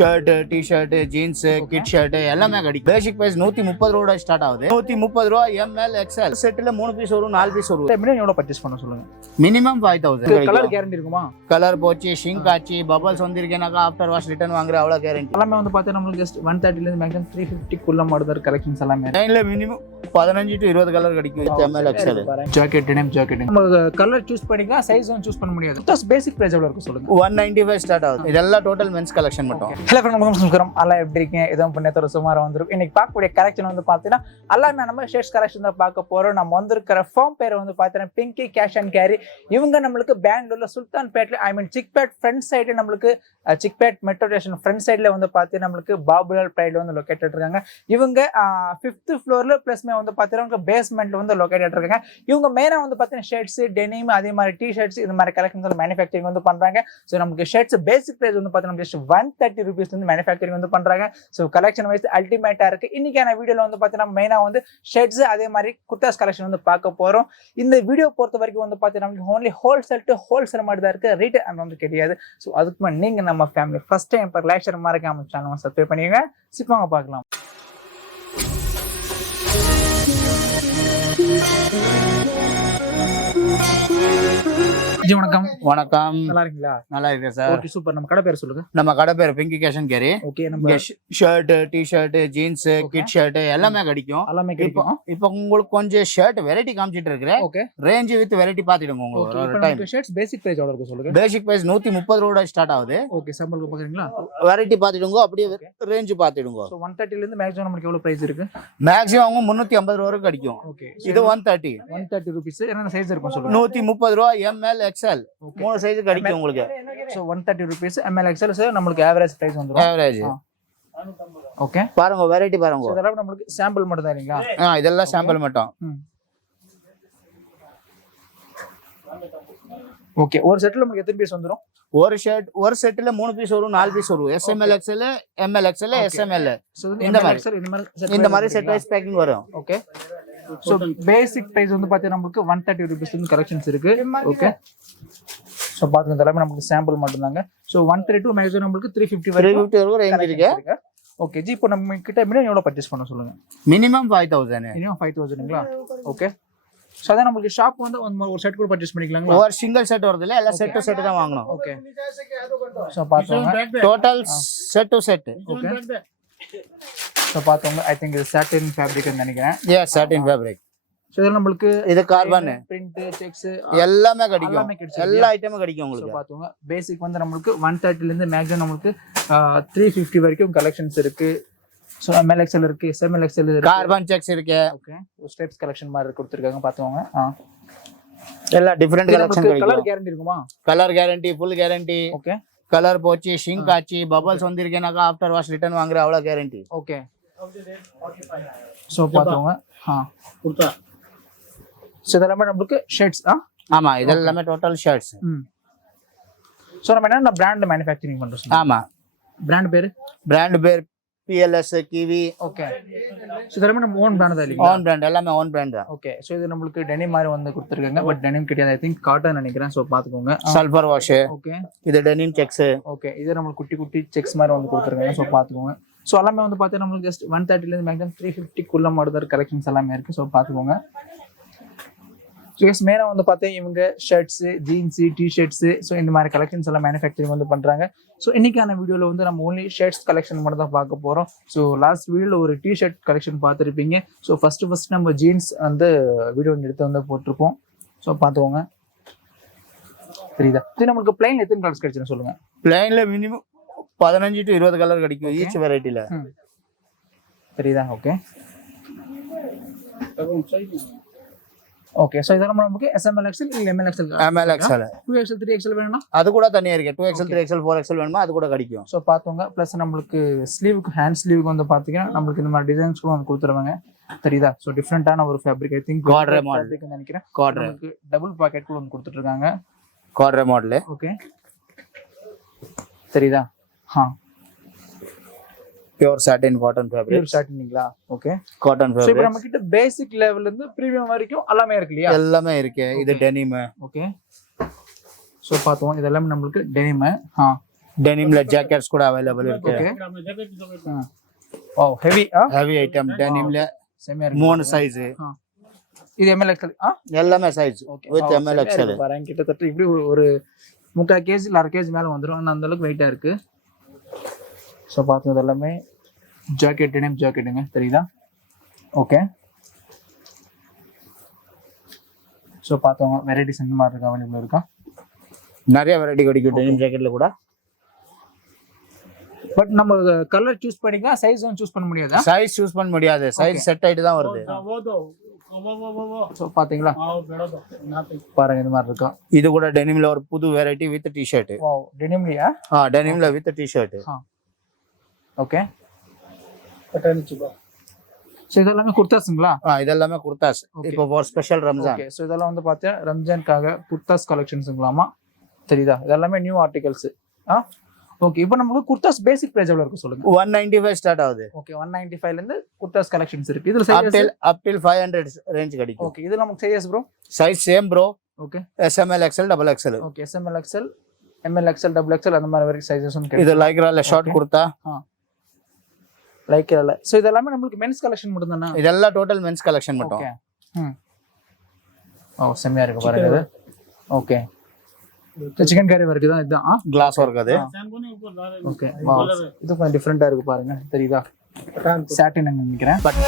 Shirt t-shirt jeans kid shirt எல்லாமே கிடைக்கும். பேசிக் price 130 ரூபாயோட ஸ்டார்ட் ஆகுது. 130 ரூபா எம்எல் எக்ஸ்எல் செட்ல 3 பீஸ் வரும் 4 பீஸ் வரும். மினிமம் எவ்வளவு பர்ச்சேஸ் பண்ண சொல்லுங்க. மினிமம் 5000. கலர் கேரண்டி இருக்குமா? கலர் போச்சு ஷிங்க் ஆச்சு பபல்ஸ் வந்திருக்கேனாக்கா ஆஃப்டர் வாஷ் ரிட்டர்ன் வாங்குற அவ்வளவு கேரண்டி. எல்லாமே வந்து பார்த்தா நம்மளுக்கு ஜஸ்ட் 130 ல இருந்து மேக்ஸிமம் 350 குள்ள மாடல் கலெக்ஷன்ஸ் எல்லாமே. லைன்ல மினிமம் 15 to 20 கலர் கிடைக்கும். M L XL jacket denim jacket நம்ம கலர் சூஸ் பண்ணிக்கலாம், சைஸ் வந்து சூஸ் பண்ண முடியாது. ஜஸ்ட் பேசிக் பிரைஸ் எவ்வளவு இருக்கு சொல்லுங்க. 195 ஸ்டார்ட் ஆகுது. இதெல்லாம் டோட்டல் மென்ஸ் கலெக்ஷன் மட்டும். ஹலோ ஃப்ரெண்ட்ஸ் நமஸ்காரம். எல்லாம் எப்படி இருக்கீங்க? இதுவும் புண்ணியத்தோட சுமாரா வந்துரும். இன்னைக்கு பார்க்கக்கூடிய கலெக்ஷன் வந்து பார்த்தீங்கன்னா எல்லாமே நம்ம ஷர்ட்ஸ் கலெக்ஷன் தான் பார்க்க போறோம். நம்ம வந்திருக்கிற ஃபார்ம் பேர் வந்து பார்த்தீங்கன்னா பிங்கி கேஷ் அண்ட் கேரி. இவங்க நம்மளுக்கு பெங்களூர்ல சுல்தான்பேட்ல சிக்பேட் ஃப்ரண்ட் சைடு நம்மளுக்கு சிக்பேட் மெட்ரோ ஸ்டேஷன் ஃப்ரண்ட் சைட்ல வந்து பார்த்தீங்கன்னா நம்மளுக்கு பாபுலால் பிரைட்ல வந்து லொக்கேட்டட் இருக்காங்க. இவங்க 5th ஃப்ளோர்ல பிளஸ்மே வந்து பார்த்தீங்கன்னா பேஸ்மெண்ட்ல வந்து லொக்கேட்டட் இருக்காங்க. இவங்க மெயினா வந்து பார்த்தீங்கன்னா ஷர்ட்ஸ் டெனிம் அதே மாதிரி டி ஷர்ட்ஸ் இந்த மாதிரி கலெக்ஷன்ஸ் மேனுஃபேக்சரிங் வந்து பண்றாங்க. ஸோ நமக்கு ஷர்ட்ஸ் பேசிக் பிரைஸ் வந்து பார்த்தீங்கன்னா ஜஸ்ட் 130 rupees வந்து மேனுஃபேக்சரிங் வந்து பண்றாங்க. ஸோ கலெக்ஷன் வைஸ் அல்டிமேட்டா இருக்கு. இன்னைக்கான வீடியோல வந்து பார்த்தீங்கன்னா மெயினா வந்து ஷர்ட்ஸ் அதே மாதிரி குர்தாஸ் கலெக்ஷன் வந்து பார்க்க போறோம். இந்த வீடியோ பொறுத்த வரைக்கும் வந்து பார்த்தீங்கன்னா ஓன்லி ஹோல்சேல் டு ஹோல்சேல் மாதிரி தான் இருக்கு, ரீட்டைல் அண்ட் வந்து கிடையாது. ஸோ அதுக்கு முன்னாடி நீங்க நம்ம ஃபேமிலி ஃபர்ஸ்ட் டைம் இப்போ லைக் ஷேர் மறக்காம சேனல் சப்ஸ்கிரைப் பண்ணிடுங்க. சிப்பாங்க பார்க்கலாம். ஜி வணக்கம். வணக்கம். நல்லா இருக்கீங்களா? நல்லா இருக்கேன் சார். Okay super. நம்ம கடை பேர் சொல்லுங்க. நம்ம கடை பேர் Pinky cash and carry. Okay நம்ம shirt t-shirt jeans kid shirt எல்லாமே கிடைக்கும். எல்லாமே கிடைக்கும். இப்போ உங்களுக்கு கொஞ்சம் ஷர்ட் வெரைட்டி காமிச்சிட்டு இருக்கிறேன். ஓகே ரேஞ்ச் வித் வெரைட்டி பாத்துடுங்க. உங்களுக்கு ஒரு டைம் ஷர்ட்ஸ் பேசிக் பிரைஸ் எவ்வளவு இருக்கு சொல்லுங்க. பேசிக் பிரைஸ் 130 ரூபாயோட ஸ்டார்ட் ஆகுது. ஓகே சாம்பிள் பாக்குறீங்களா? வெரைட்டி பாத்துடுங்க, அப்படியே ரேஞ்ச் பாத்துடுங்க. சோ 130 ல இருந்து மேக்ஸிமம் நமக்கு எவ்வளவு பிரைஸ் இருக்கு? மேக்ஸிமம் 350 ரூபாய் வரைக்கும் கிடைக்கும். ஓகே இது 130 rupees. என்ன சைஸ் இருக்கும் சொல்லுங்க. 130 ரூபாய் எம்எல் எக்ஸ்எல் மூணு சைஸ் கிடைக்கும் உங்களுக்கு. So 130 rupees ml XL sir நமக்கு ஆவரேஜ் பிரைஸ் வந்துரும். ஆவரேஜ். ஓகே பாருங்க வெரைட்டி பாருங்க. இதெல்லாம் நமக்கு சாம்பிள் மட்டும் தான் இல்லீங்களா? இதெல்லாம் சாம்பிள் மட்டும். ஓகே ஒரு செட்ல நமக்கு எத்தனை பீஸ் வந்துரும்? ஒரு செட்ல 3 பீஸ் வரும் 4 பீஸ் வரும். SML XL ML XL SML இந்த மாதிரி செட் வைஸ் பேக்கிங் வரும். ஓகே சோ பேசிக் பிரைஸ் வந்து பாத்தீங்கன்னா நமக்கு 130 rupees க்கு கலெக்ஷன்ஸ் இருக்கு. ஓகே சோ பாத்துங்க இதெல்லாம் நமக்கு சாம்பிள் மட்டும் தாங்க. சோ 132 மேக்ஸிமம் நமக்கு 350 வரைக்கும் ரேஞ்ச் இருக்கு. ஓகே ஜி இப்போ நம்ம கிட்ட மினிமம் எவ்வளவு பர்ச்சேஸ் பண்ண சொல்லுங்க. மினிமம் 5000. மினிமம் 5000ங்களா? ஓகே சோ அதான் நமக்கு ஷாப் வந்து ஒரு செட் கூட பர்ச்சேஸ் பண்ணிக்கலாங்களா? ஒரு சிங்கிள் செட் வரது இல்ல, எல்லாம் செட் டு செட் தான் வாங்கணும். ஓகே சோ பாத்துங்க total set to set. Okay so பாத்துங்க ஐ திங்க் இது சாட்டின் ஃபேப்ரிக் ன்னு நினைக்கிறேன். எஸ் சாட்டின் ஃபேப்ரிக். சோ இதெல்லாம் நமக்கு இது கார்பன் பிரிண்ட் செக்ஸ் எல்லாமே கிடைக்கும். எல்லா ஐட்டமும் கிடைக்கும் உங்களுக்கு. சோ பாத்துங்க பேசிக் வந்து நமக்கு 130 ல இருந்து மேக்ஸிமம் நமக்கு 350 வரைக்கும் கலெக்ஷன்ஸ் இருக்கு. சோ ML XL இருக்கு, SML XL இருக்கு, கார்பன் செக்ஸ் இருக்கு. ஓகே ஸ்டெப்ஸ் கலெக்ஷன் மாதிரி கொடுத்திருக்காங்க பாத்துங்க. எல்லா டிஃபரண்ட் கலெக்ஷன் கிடைக்கும். கலர் கேரண்டி இருக்குமா? Colour guarantee full guarantee. Okay colour போச்சு ஷிங்க் ஆச்சு பபல்ஸ் வந்திருக்கேனாக்கா ஆஃப்டர் வாஷ் ரிட்டர்ன் வாங்குற அவ்வளவு கேரண்டி. ஓகே சோ பாத்துங்க. குர்தா சோ இதெல்லாம் நமக்கு ஷர்ட்ஸ். ஆமா இதெல்லாம் டோட்டல் ஷர்ட்ஸ். சோ நம்ம என்ன பிராண்ட் மேனுஃபேக்சரிங் பண்றோம். ஆமா பிராண்ட் பேர் PLS கிவி. ஓகே சோ இதெல்லாம் நம்ம ஓன் பிராண்ட் தான் இல்லீங்களா? ஓன் பிராண்ட் எல்லாமே ஓன் பிராண்ட் தான். ஓகே சோ இது நமக்கு டெனிம் மாதிரி வந்து கொடுத்திருக்காங்க. பட் டெனிம் கிடையாது, ஐ திங்க் காட்டன் நினைக்கிறேன். சோ பாத்துக்கோங்க. Sulphur wash. ஓகே இது டெனிம் செக்ஸ். ஓகே இது நமக்கு குட்டி குட்டி செக்ஸ் மாதிரி வந்து கொடுத்திருக்காங்க. சோ பாத்துக்கோங்க. சோ எல்லாமே வந்து பார்த்தீங்கன்னா நமக்கு ஜஸ்ட் 130 ல இருந்து மேக்ஸிமம் 350 குள்ள மாடல் கலெக்ஷன்ஸ் எல்லாமே இருக்கு. சோ பாத்துக்கோங்க. ஸோ மெயினாக வந்து பார்த்தீங்கன்னா இவங்க ஷர்ட்ஸு ஜீன்ஸு டிஷர்ட்ஸு ஸோ இந்த மாதிரி கலெக்ஷன்ஸ் எல்லாம் மேனுஃபேக்சரிங் வந்து பண்ணுறாங்க. ஸோ இன்னைக்கான வீடியோவில் வந்து நம்ம ஓன்லி ஷர்ட்ஸ் கலெக்ஷன் மட்டும் தான் பார்க்க போகிறோம். ஸோ லாஸ்ட் வீடியோவில் ஒரு டிஷர்ட் கலெக்ஷன் பார்த்துருப்பீங்க. ஸோ ஃபர்ஸ்ட் நம்ம ஜீன்ஸ் வந்து வீடியோ எடுத்து வந்து போட்டிருப்போம். ஸோ பார்த்துக்கோங்க. தெரியுதா? இது நம்மளுக்கு பிளைன் எத்தனை கலர்ஸ் கிடைச்சுன்னு சொல்லுங்க. பிளைன்ல மினிமம் 15 to 20 கலர் கிடைக்கும் ஈச் வெரைட்டில. தெரியுதா? ஓகே ஓகே சோ இதெல்லாம் நமக்கு SML XL இல்ல ML XL. ML XL 2XL 3XL வேணும்னா அது கூட தனியா இருக்கு. 2XL 3XL 4XL வேணுமா அது கூட கிடைக்கும். சோ பாத்துங்க. ப்ளஸ் நமக்கு ஸ்லீவுக்கு ஹேண்ட் ஸ்லீவுக்கு வந்து பாத்தீங்கன்னா நமக்கு இந்த மாதிரி டிசைன்ஸ் கூட வந்து கொடுத்துருவாங்க. தெரியுதா? சோ டிஃபரெண்டான ஒரு fabric I think corduroy model நினைக்கிறேன். கார்ட்ரே டபுள் பாக்கெட் கூட வந்து கொடுத்துட்டு இருக்காங்க. Corduroy model. ஓகே தெரியுதா? Pure satin cotton fabric. Pure சாட்டின்ங்களா? Okay cotton fabric. சோ இப்போ நம்ம கிட்ட பேசிக் லெவல்ல இருந்து பிரீமியம் வரைக்கும் எல்லாமே இருக்கு இல்லையா? எல்லாமே இருக்கு. இது டெனிம். ஓகே சோ பாத்தோம் இதெல்லாம் நமக்கு டெனிம். டெனிம்ல ஜாக்கெட்ஸ் கூட அவைலபிள் இருக்கு. Okay wow heavy heavy item டெனிம்ல செமையா 3 சைஸ். இது எம்எல் எக்ஸ்எல் எல்லாமே சைஸ் வித் எம்எல் எக்ஸ்எல். பாருங்க கிட்டத்தட்ட இப்படி ஒரு 3/4 கேஜி 1/2 கேஜி மேல வந்துரும். ஆனா அந்த அளவுக்கு வெயிட்டா இருக்கு. சோ பாத்தது எல்லாமே ஜாக்கெட் டெனிம் ஜாக்கெட்டுங்க தெரியுதா? ஓகே சோ பாத்தோம் வெரைட்டிஸ் இந்த மாதிரி இருக்கு அவைலபிள் இருக்கா? நிறைய வெரைட்டி கிடைக்கும் டெனிம் ஜாக்கெட்ல கூட. பட் நம்ம கலர் சூஸ் பண்ணிக்கலாம், சைஸும் சூஸ் பண்ண முடியாதா? சைஸ் சூஸ் பண்ண முடியாது, சைஸ் செட் ஆயிட்டு தான் வருது. சோ பாத்தீங்களா பாருங்க இந்த மாதிரி இருக்கா. இது கூட டெனிம்ல ஒரு புது வெரைட்டி வித் டி-ஷர்ட். வாவ் டெனிம்லயா? டெனிம்ல வித் டி-ஷர்ட். ஓகே சோ இதெல்லாம் குர்தாஸ்ங்களா? இதெல்லாம் குர்தாஸ். இப்போ ஃபார் ஸ்பெஷல் ரம்ஜான். ஓகே சோ இதெல்லாம் வந்து பார்த்தா ரம்ஜானுக்காக குர்தாஸ் கலெக்ஷன்ஸ்ங்களாமா தெரியுதா? இதெல்லாம் நியூ ஆர்டிகல்ஸ். ஓகே இப்போ நமக்கு குர்தாஸ் பேசிக் பிரைஸ் எவ்வளவு இருக்கு சொல்லுங்க? 195 ஸ்டார்ட் ஆகுது. ஓகே 195 ல இருந்து குர்தாஸ் கலெக்ஷன்ஸ் இருக்கு. இதுல up till 500 ரேஞ்ச் கிடைக்கும். ஓகே இது நமக்கு size bro? Size same bro. Okay SML XL double XL. Okay SML XL ML XL double XL அந்த மாதிரி வரைக்கும் சைஸஸ் இருக்கு. இது லைக்ரால ஷார்ட் குர்தா. லைக்ரால. சோ இதெல்லாம் நமக்கு மென்ஸ் கலெக்ஷன் மட்டும் தானா? இதெல்லாம் டோட்டல் மென்ஸ் கலெக்ஷன் மட்டும். ஓ செமையா இருக்கு பாருங்க இது. ஓகே சிக்கன் கறி வர்க் தான் இதுதான். கிளாஸ் வர்க் அது. ஓகே இது கொஞ்சம் டிஃபரெண்டா இருக்கு பாருங்க தெரியுதா? சாட்டின் நினைக்கிறேன். பட்